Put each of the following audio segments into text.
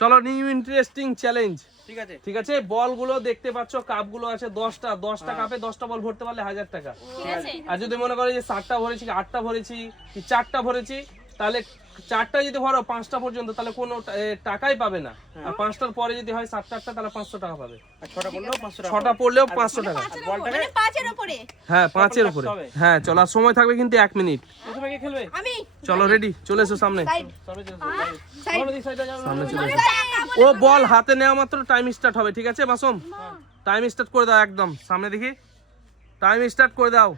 চলো new interesting challenge. ঠিক আছে ঠিক আছে, বলগুলো দেখতে পাচ্ছ, কাপগুলো আছে 10টা কাপে 10টা বল ভরতে পারলে 1000 টাকা। আর যদি মনে করো যে 7টা ভরেছি, 8টা ভরেছি কি 4টা ভরেছি, তাহলে 4টা যদি ভরো 5টা পর্যন্ত তাহলে কোনো টাকাই পাবে না। আর 5টার পরে যদি হয় 7টা 8টা তাহলে 500 টাকা পাবে। আর 6টা পড়লেও 500 টাকা। 6টা পড়লেও 500 টাকা। বলটাকে 5 এর উপরে। হ্যাঁ 5 এর উপরে। হ্যাঁ চলো, আর সময় থাকবে কিন্তু 1 মিনিট। প্রথমে কে খেলবে? আমি। চলো রেডি, চলে এসো সামনে। সামনে চলো, সাইড। সামনে চলে এসো। ও বল হাতে নেওয়া মাত্র টাইম স্টার্ট হবে। ঠিক আছে মাসুম, টাইম স্টার্ট করে দাও। একদম সামনে দেখি, টাইম স্টার্ট করে দাও।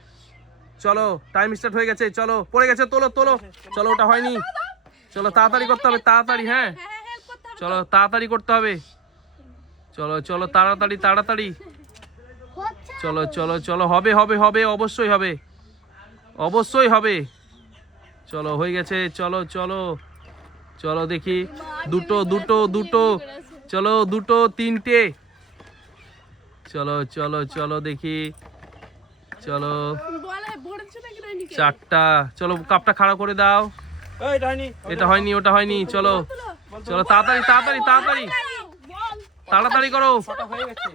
চলো টাইম স্টার্ট হয়ে গেছে। চলো পড়ে গেছে, তোলো তোলো। চলো ওটা হয়নি, চলো তাড়াতাড়ি করতে হবে, তাড়াতাড়ি। হ্যাঁ চলো তাড়াতাড়ি করতে হবে। চলো চলো তাড়াতাড়ি তাড়াতাড়ি। চলো চলো চলো, হবে হবে হবে, অবশ্যই হবে, অবশ্যই হবে। চলো হয়ে গেছে। চলো চলো চলো দেখি, দুটো দুটো দুটো, চলো দুটো, তিনটে। চলো চলো চলো দেখি, চলো 4টা। চলো কাপটা খাড়া করে দাও। এই এটা হয়নি, এটা হয়নি, ওটা হয়নি। চলো চলো তাড়াতাড়ি তাড়াতাড়ি তাড়াতাড়ি তাড়াতাড়ি করো। 6টা হয়ে গেছে।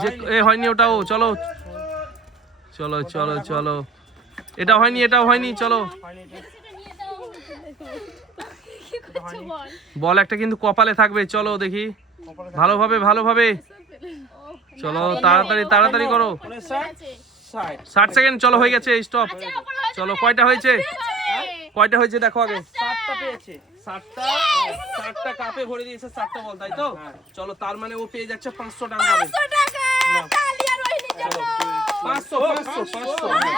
যে হয়নি ওটাও। চলো চলো চলো চলো, এটা হয়নি, এটাও হয়নি। চলো হয়নি এটা। বল একটা কিন্তু কপালে থাকবে। চলো দেখি, ভালোভাবে ভালোভাবে। চলো তাড়াতাড়ি তাড়াতাড়ি করো। 60 60 সেকেন্ড। চলো হয়ে গেছে, স্টপ। চলো কয়টা হয়েছে, কয়টা হয়েছে দেখো আগে। 7টা পেয়েছে। 7টা কাপে ভরে দিয়েছে 7টা বল, তাই তো? চলো তার মানে ও পেয়ে যাচ্ছে 500 টাকা পাবে। 500 টাকা। তালি আর রোহিণীর জন্য। 500 হাজার না।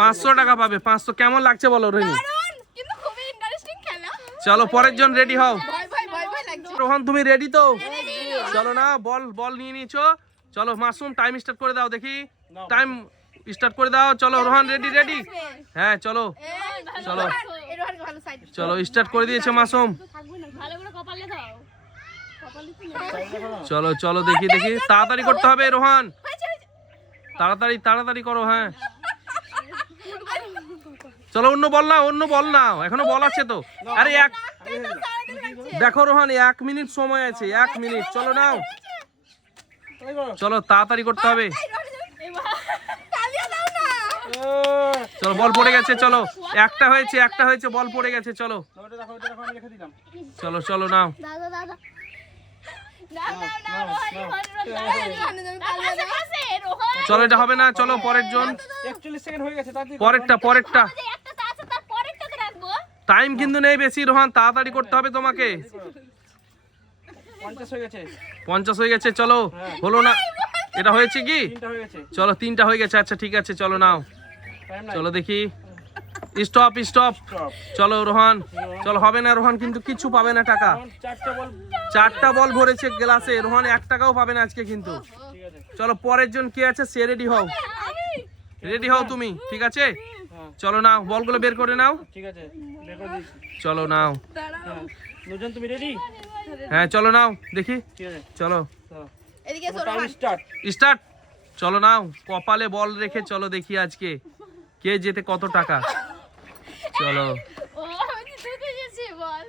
500 টাকা পাবে। 500 কেমন লাগছে বলো রোহিণী? কিন্তু খুবই ইন্টারেস্টিং খেলা। চলো পরের জন রেডি হও। ভয় লাগছে। রোহন তুমি রেডি তো? চলো না, বল বল নিয়ে নিয়েছো। চলো মাসুম টাইম স্টার্ট করে দাও দেখি, টাইম স্টার্ট করে দাও। চলো রোহন রেডি রেডি। হ্যাঁ চলো চলো এরোহার ভালো সাইড। চলো স্টার্ট করে দিয়েছে মাসুম। ভালো করে কপালে দাও। কপালে তো চলো চলো দেখি দেখি, তাড়াতাড়ি করতে হবে রোহন, তাড়াতাড়ি তাড়াতাড়ি করো। হ্যাঁ চলো অন্য বল নাও, অন্য বল নাও, এখনো বল আছে তো। আরে এক দেখো রোহন, 1 মিনিট সময় আছে, 1 মিনিট। চলো নাও, চলো তাড়াতাড়ি করতে হবে। তালিয়া দাও না। চলো বল পড়ে গেছে। চলো একটা হয়েছে, একটা হয়েছে, বল পড়ে গেছে। চলো ওটা দেখো, ওটা দেখো, আমি লিখে দিলাম। চলো চলো নাও। দাদা দাদা না চলো এটা হবে না, চলো পরের জন। 41 সেকেন্ড হয়ে গেছে। তাড়াতাড়ি পরেরটা পরেরটা। একটা আছে তার পরেরটাতে রাখবো। টাইম কিন্তু নেই বেশি রোহন, তাড়াতাড়ি করতে হবে তোমাকে। 50 হয়ে গেছে। 50 হয়ে গেছে। চলো হলো না, এটা হয়েছে কি? 3টা হয়ে গেছে। চলো 3টা হয়ে গেছে। আচ্ছা ঠিক আছে, চলো নাও। টাইম নাই। চলো দেখি, স্টপ স্টপ। Stop। চলো রোহন, চলো হবে না রোহন, কিন্তু কিছু পাবে না টাকা। এখন 4টা বল। 4টা বল ভরেছে গ্লাসে, রোহন 1 টাকাও পাবে না আজকে কিন্তু। ঠিক আছে। চলো পরের জন কে আছে, সে রেডি হও, রেডি হও তুমি। ঠিক আছে হ্যাঁ চলো নাও, বলগুলো বের করে নাও। ঠিক আছে, বের করে দিয়েছি। চলো নাও। হ্যাঁ নুজন তুমি রেডি? হ্যাঁ চলো নাও দেখি। ঠিক আছে চলো চলো। এদিকে টাইম স্টার্ট। স্টার্ট। চলো নাও, কপালে বল রেখে চলো দেখি আজকে কে জেতে কত টাকা। চলো ও আমি জিতে গেছি বল।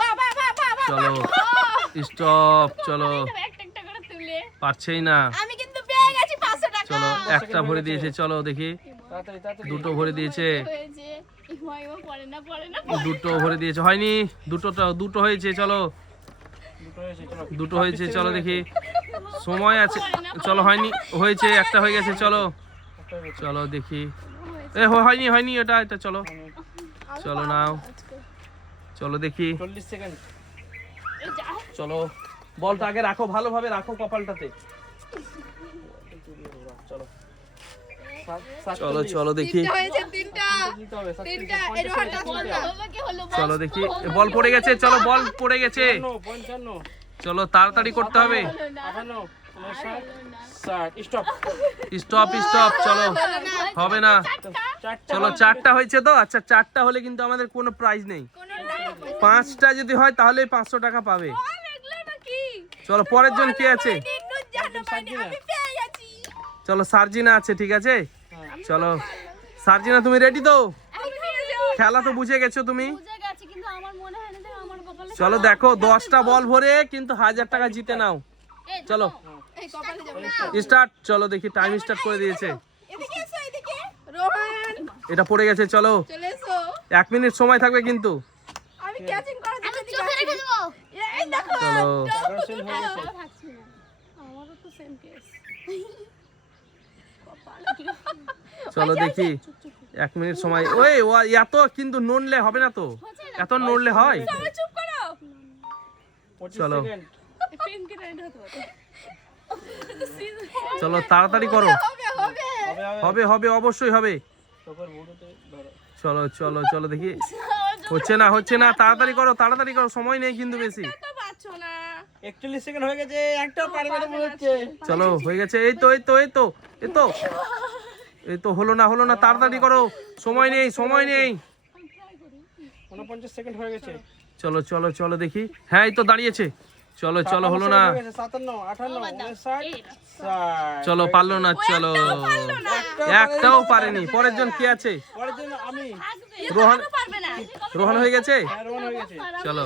বাবা বাবা বাবা। চলো স্টপ। চলো একটা করে তুলে। পারছেই না। আমি কিন্তু পেয়ে গেছি 500 টাকা। চলো একটা ভরে দিয়েছে। চলো দেখি, তাড়াতাড়ি তাড়াতাড়ি। দুটো ভরে দিয়েছে, হয়েছে। ইমাইও পড়ে না। দুটো ভরে দিয়েছে, হয়নি। দুটো হয়েছে। চলো দুটো হয়েছে, চলো। দুটো হয়েছে। চলো দেখি, সময় আছে। চলো হয়নি, হয়েছে, একটা হয়ে গেছে। চলো একটা হয়ে গেছে। চলো দেখি, হয়নি হয়নি, এটা এটা। চলো চলো নাও, চলো দেখি। 40 সেকেন্ড। চলো বলটা আগে রাখো, ভালোভাবে রাখো কপালটাতে। চলো চলো চলো দেখি, হয়েছে তিনটা। দিতে হবে। তিনটা এরোহারটা বল না। হলো কি হলো বল। চলো দেখি। বল পড়ে গেছে। চলো বল পড়ে গেছে। 55 চলো তাড়াতাড়ি করতে হবে। 58 60 স্টপ। Stop stop. চলো হবে না। 4টা চলো 4টা হয়েছে তো। আচ্ছা 4টা হলে কিন্তু আমাদের কোনো প্রাইজ নেই। 5টা যদি হয় তাহলে 500 টাকা পাবে। দেখলে নাকি? চলো পরের জন কে আছে? নিন্নু জানো মানে আমি পেয়ে গেছি। চলো সার্জিনা আছে। ঠিক আছে চলো সার্জিনা, তুমি রেডি তো? আমি পেয়ে যাও। খেলা তো বুঝে গেছো তুমি। বুঝে গেছি কিন্তু আমার মনে হয় না যে আমার কপালে চলো দেখো 10টা বল ভরে কিন্তু 1000 টাকা জিতে নাও। এই চলো এই কপালে যাবে না। স্টার্ট। চলো দেখি টাইম স্টার্ট করে দিয়েছে। এদিকে এসো এদিকে রোহান এটা পড়ে গেছে। চলো চলে এসো 1 মিনিট সময় থাকবে কিন্তু। আমি ক্যাচিং করার জন্য আমি এদিকে চোখে আসছি। রেখে দেবো। এই দেখো চলো সেল হয়ে গেছে আমার থাকছি না। আমারও তো সেম কেস। চলো দেখি 1 মিনিট সময়। ওই এত কিন্তু নড়লে হবে না তো, এত নড়লে হয়? তুমি চুপ করো 25 চলো। সেকেন্ড পিঙ্কি রেড হতে হতো চলো তাড়াতাড়ি করো। হবে হবে হবে হবে হবে হবে অবশ্যই হবে। চোখের বুড়োতে ধরো চলো চলো চলো দেখি। হচ্ছে না হচ্ছে না, তাড়াতাড়ি করো তাড়াতাড়ি করো, সময় নেই কিন্তু বেশি। তো পাচ্ছ না 41 সেকেন্ড হয়ে গেছে, একটাও পারবে না মনে হচ্ছে। চলো হয়ে গেছে। এই তো এই তো এই তো এই তো এই তো হলো না তাড়াতাড়ি করো, সময় নেই সময় নেই। 49 সেকেন্ড হয়ে গেছে। চলো চলো চলো দেখি। হ্যাঁ এই তো দাঁড়িয়েছে। চলো চলো হলো না। 57 58 59 60। চলো পারলো না। চলো একটাও পারেনি। পরের জন কে আছে? পরের জন্য আমি রোহন। পারবে না রোহন হয়ে গেছে। হ্যাঁ, রোহন হয়ে গেছে। চলো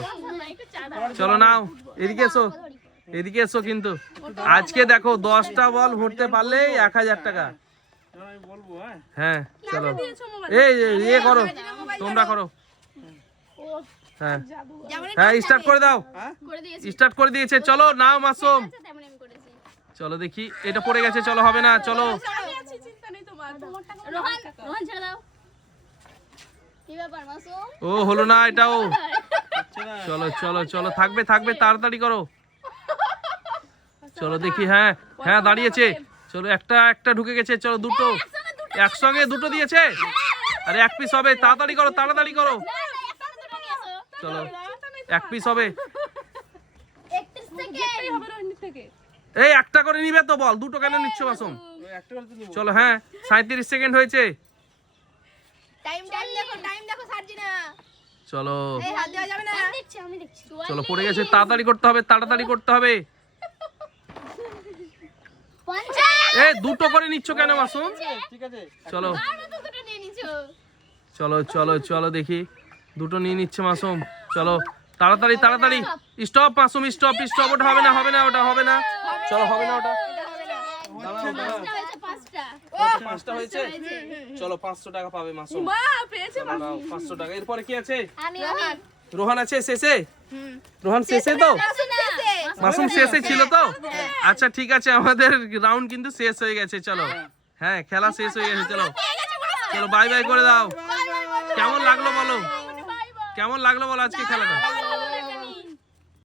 চলো নাও এদিকে এসো, এদিকে এসো কিন্তু। আজকে দেখো 10টা বল ভরতে পারলেই 1000 টাকা। যখন আমি বলবো হ্যাঁ হ্যাঁ চলো এই ইয়ে করো, তোমরা করো। হ্যাঁ হ্যাঁ স্টার্ট করে দাও। করে দিয়েছি। স্টার্ট করে দিয়েছে। চলো নাও মাসুম। তেমন আমি করেছি। চলো দেখি। এটা পড়ে গেছে। চলো হবে না। চলো আমি আছি চিন্তা নেই তোমার রোহন রোহন ছেড়ে দাও। কি ব্যাপার মাসুম? ও হলো না এটাও। হচ্ছে না। চলো চলো চলো থাকবে থাকবে, তাড়াতাড়ি করো। চলো দেখি। হ্যাঁ হ্যাঁ দাঁড়িয়েছে। চলো একটা একটা ঢুকে গেছে। চলো দুটো একসঙ্গে দুটো দিয়েছে। আরে 1 পিস হবে, তাড়াতাড়ি করো তাড়াতাড়ি করো। একসাথে দুটো নিয়ে এসো। চলো 1 পিস হবে। 31 সেকেন্ড। হবে রোহিণী থেকে এই একটা করে নিবে তো বল, দুটো কেন নিচ্ছ মাসুম? ওই একটা করে তো নিবো। চলো হ্যাঁ 37 সেকেন্ড হয়েছে। টাইম দেখো সার্জিনা চলো এই হাত দেওয়া যাবে না আমি দেখছি। চলো পড়ে গেছে, তাড়াতাড়ি করতে হবে তাড়াতাড়ি করতে হবে। 50। এই দুটো করে নিচ্ছ কেন মাসুম? ঠিক আছে চলো আমি তো দুটো নিয়ে নিছো। চলো চলো চলো দেখি। দুটো নিয়ে নিচ্ছে মাসুম। চলো তাড়াতাড়ি তাড়াতাড়ি। Stop Masum stop stop. ওটা হবে না হবে না ওটা হবে না। চলো হবে না ওটা। দাঁড়াও, দাঁড়াও। পাঁচটা হয়েছে, পাঁচটা। ওটা 5টা হয়েছে। চলো 500 টাকা পাবে মাসুম। মা পেয়েছে দাঁড়াও, 500 টাকা। এরপরে কি আছে? আমি রোহান আছে শেষে। রোহান শেষে তো? মাসুম শেষে ছিল তো? আচ্ছা ঠিক আছে, আমাদের রাউন্ড কিন্তু শেষ হয়ে গেছে। চলো হ্যাঁ খেলা শেষ হয়ে গেছে। চলো চলো বাই বাই করে দাও। কেমন লাগলো বলো, কেমন লাগলো বলো আজকে খেলাটা?